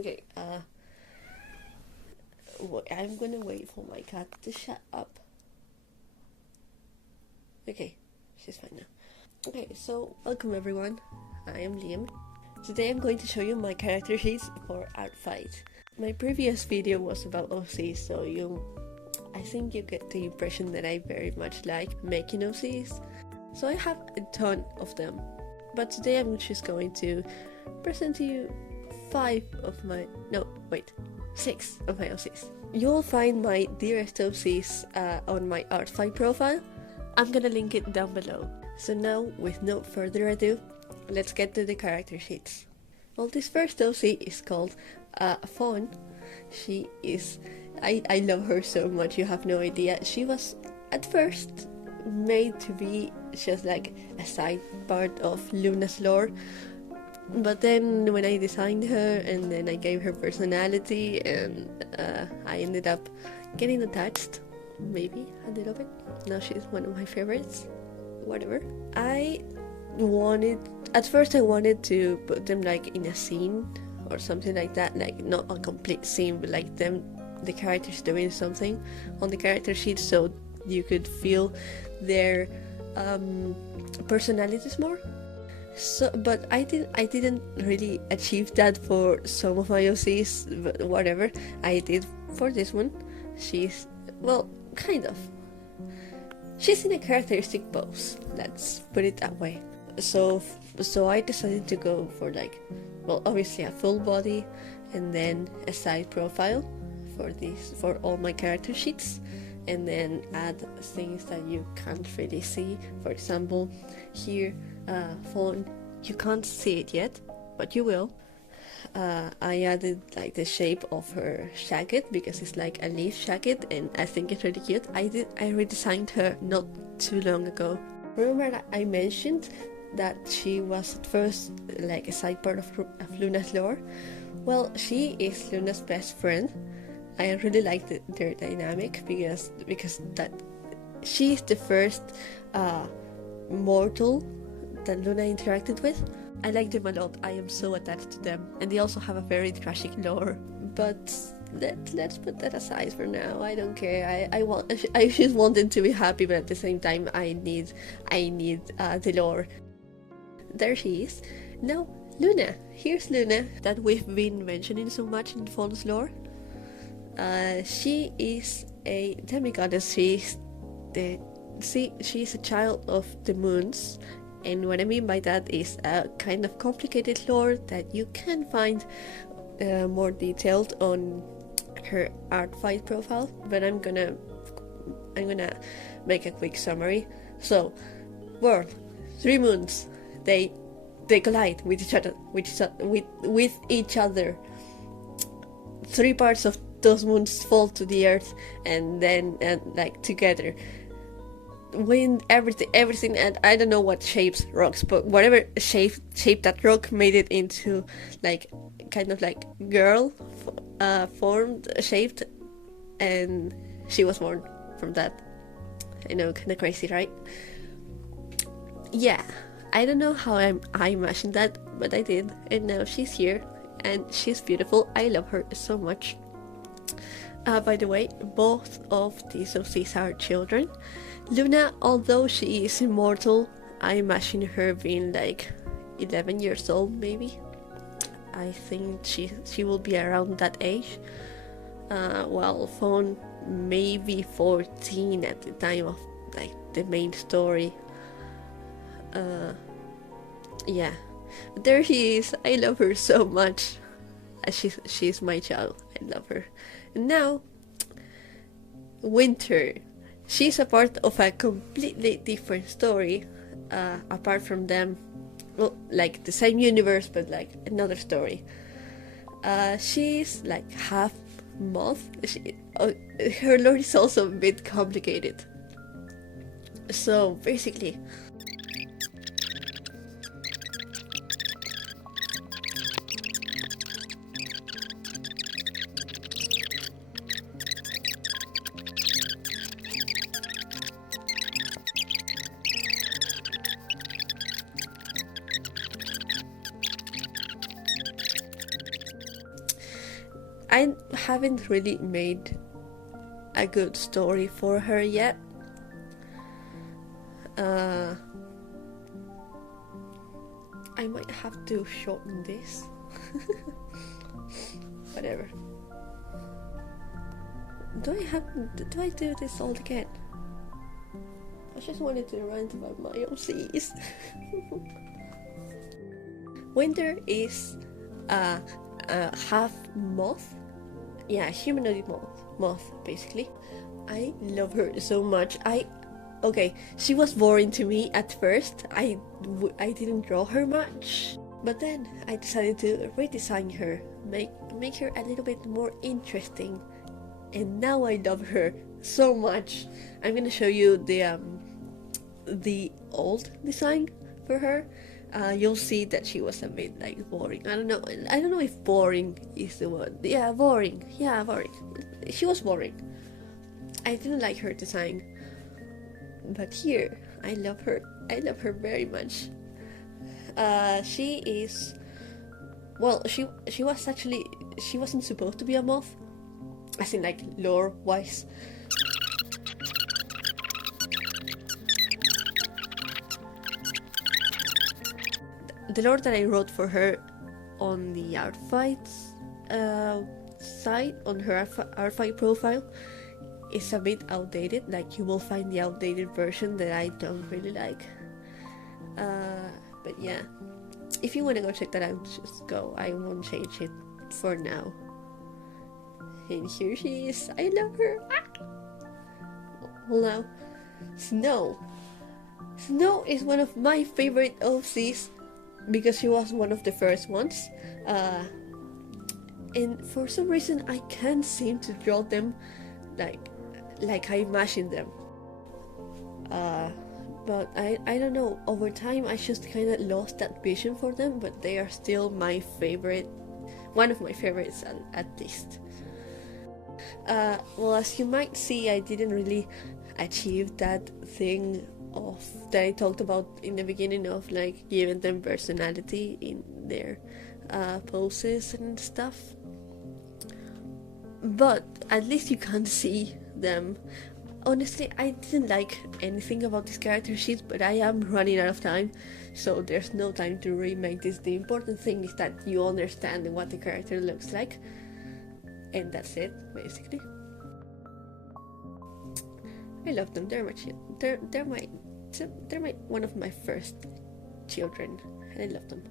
Okay, I'm gonna wait for my cat to shut up. Okay, she's fine now. Okay, so welcome everyone. I am Liam. Today I'm going to show you my character sheets for ARTFIGHT. My previous video was about OCs, so I think you get the impression that I very much like making OCs. So I have a ton of them. But today I'm just going to present to you 6 of my OCs. You'll find my dearest OCs on my ARTFIGHT profile. I'm gonna link it down below. So now, with no further ado, let's get to the character sheets. Well, this first OC is called Fawn. She is... I love her so much, you have no idea. She was at first made to be just like a side part of Luna's lore. But then when I designed her and then I gave her personality and I ended up getting attached, maybe a little bit. Now she's one of my favorites, whatever. At first I wanted to put them like in a scene or something like that, like not a complete scene, but like the characters doing something on the character sheet so you could feel their personalities more. So, but I didn't really achieve that for some of my OCs, but whatever. I did for this one. She's, well, kind of. She's in a characteristic pose, let's put it that way. So I decided to go for like, well, obviously a full body and then a side profile for all my character sheets, and then add things that you can't really see. For example, here, Fawn, you can't see it yet, but you will. I added like the shape of her jacket because it's like a leaf jacket and I think it's really cute. I redesigned her not too long ago. Remember that I mentioned that she was at first like a side part of Luna's lore? Well, she is Luna's best friend. I really like their dynamic because that she's the first mortal that Luna interacted with. I like them a lot. I am so attached to them, and they also have a very tragic lore. But let's put that aside for now. I don't care. I just want them to be happy, but at the same time, I need the lore. There she is. Now, Luna. Here's Luna that we've been mentioning so much in Fawn's lore. She is a demigoddess. She's a child of the moons. And what I mean by that is a kind of complicated lore that you can find more detailed on her ARTFIGHT profile, but I'm gonna make a quick summary. So, world, 3 moons, they collide with each other. 3 parts of those moons fall to the earth, and then like together. Wind, everything, and I don't know what shapes rocks, but whatever shape that rock made it into like kind of like girl formed shaped, and she was born from that. I know, kind of crazy, right? Yeah, I don't know how I imagined that, but I did, and now she's here and she's beautiful. I love her so much. By the way, both of these OCs are children. Luna, although she is immortal, I imagine her being like 11 years old, maybe. I think she will be around that age. While Fawn maybe 14 at the time of like the main story. Yeah, but there she is. I love her so much. She's my child. I love her. And now, Winter. She's a part of a completely different story, apart from them, well, like the same universe, but like another story. She's like half moth. Her lore is also a bit complicated. So basically, I haven't really made a good story for her yet. I might have to shorten this. Whatever. Do I do this all again? I just wanted to rant about my OCs. Winter is half moth. Yeah, humanoid moth basically. I love her so much. Okay, she was boring to me at first. I didn't draw her much, but then I decided to redesign her, make her a little bit more interesting, and now I love her so much. I'm gonna show you the old design for her. You'll see that she was a bit like boring. I don't know if boring is the word. Yeah, boring. Yeah, boring. She was boring. I didn't like her design. But here, I love her. I love her very much. She is... Well, she wasn't supposed to be a moth. As in, like, lore-wise. The lore that I wrote for her on the ARTFIGHT site, on her ARTFIGHT profile, is a bit outdated. Like, you will find the outdated version that I don't really like. But yeah, if you want to go check that out, just go. I won't change it for now. And here she is. I love her. Well, now, Snow. Snow is one of my favorite OCs because she was one of the first ones. And for some reason, I can't seem to draw them like I imagined them. But I don't know, over time I just kind of lost that vision for them, but they are still my favorite, one of my favorites at least. Well, as you might see, I didn't really achieve that thing that I talked about in the beginning of like giving them personality in their poses and stuff. But at least you can see them. Honestly, I didn't like anything about this character sheet, but I am running out of time, so there's no time to remake this. The important thing is that you understand what the character looks like, and that's it, basically. I love them. They're one of my first children, and I love them.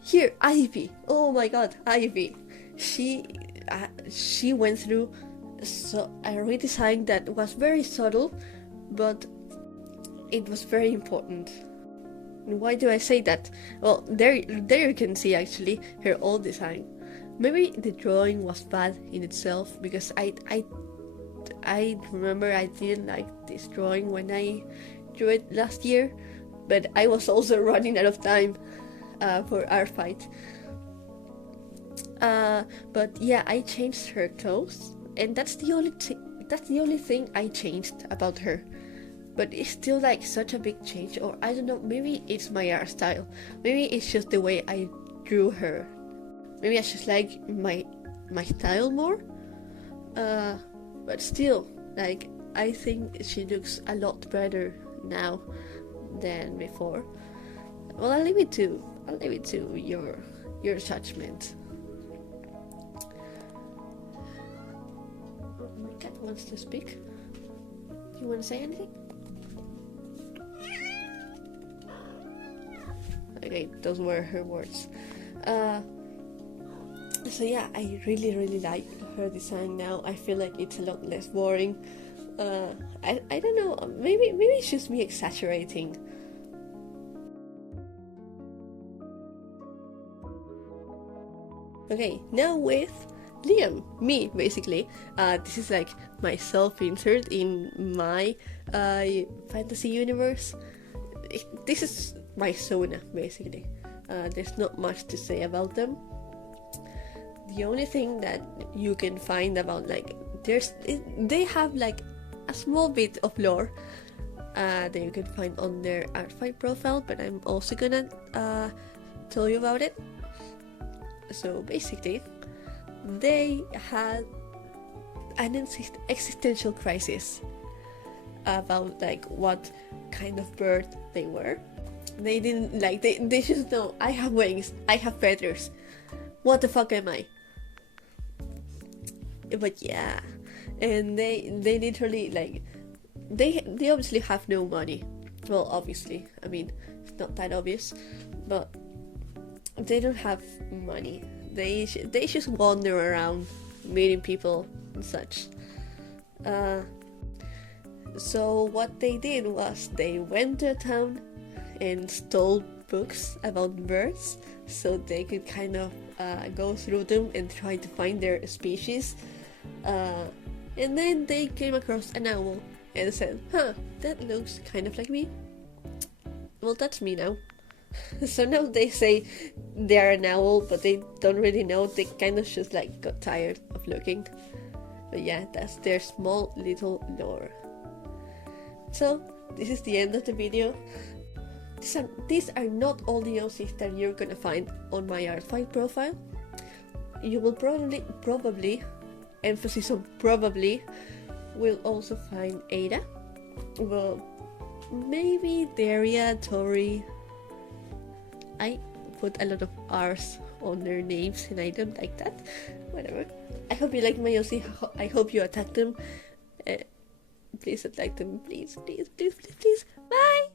Here, Ivy. Oh my god, Ivy. She went through a redesign that was very subtle, but it was very important. And why do I say that? Well, there you can see actually her old design. Maybe the drawing was bad in itself, because I remember I didn't like this drawing when I drew it last year, but I was also running out of time for ARTFIGHT. But yeah, I changed her clothes, and that's the only thing I changed about her. But it's still like such a big change, or I don't know, maybe it's my art style. Maybe it's just the way I drew her. Maybe I just like my style more. But still, like, I think she looks a lot better now than before. Well, I'll leave it to your judgment. My cat wants to speak. Do you want to say anything? Okay, those were her words. So yeah, I really like her design now. I feel like it's a lot less boring. I don't know, maybe it's just me exaggerating. Okay, now with Liam, me basically. This is like my self-insert in my fantasy universe. This is my Sona basically. There's not much to say about them. The only thing that you can find about, like, they have like a small bit of lore that you can find on their ARTFIGHT profile, but I'm also gonna tell you about it. So basically, they had an existential crisis about like what kind of bird they were. They didn't like, they just know, I have wings, I have feathers, what the fuck am I? But yeah, and they literally like, they obviously have no money. Well, obviously, I mean, it's not that obvious, but they don't have money. They just wander around meeting people and such. So what they did was they went to a town and stole books about birds so they could kind of go through them and try to find their species. And then they came across an owl and said, huh, that looks kind of like me. Well, that's me now. So now they say they're an owl, but they don't really know. They kind of just like got tired of looking. But yeah, that's their small little lore. So this is the end of the video. These are not all the OCs that you're gonna find on my ARTFIGHT profile. You will probably, emphasis on probably, will also find Ada. Well, maybe Daria, Tori. I put a lot of R's on their names and I don't like that. Whatever. I hope you like my OC. I hope you attack them. Please attack them. Please, please, please, please, please. Bye!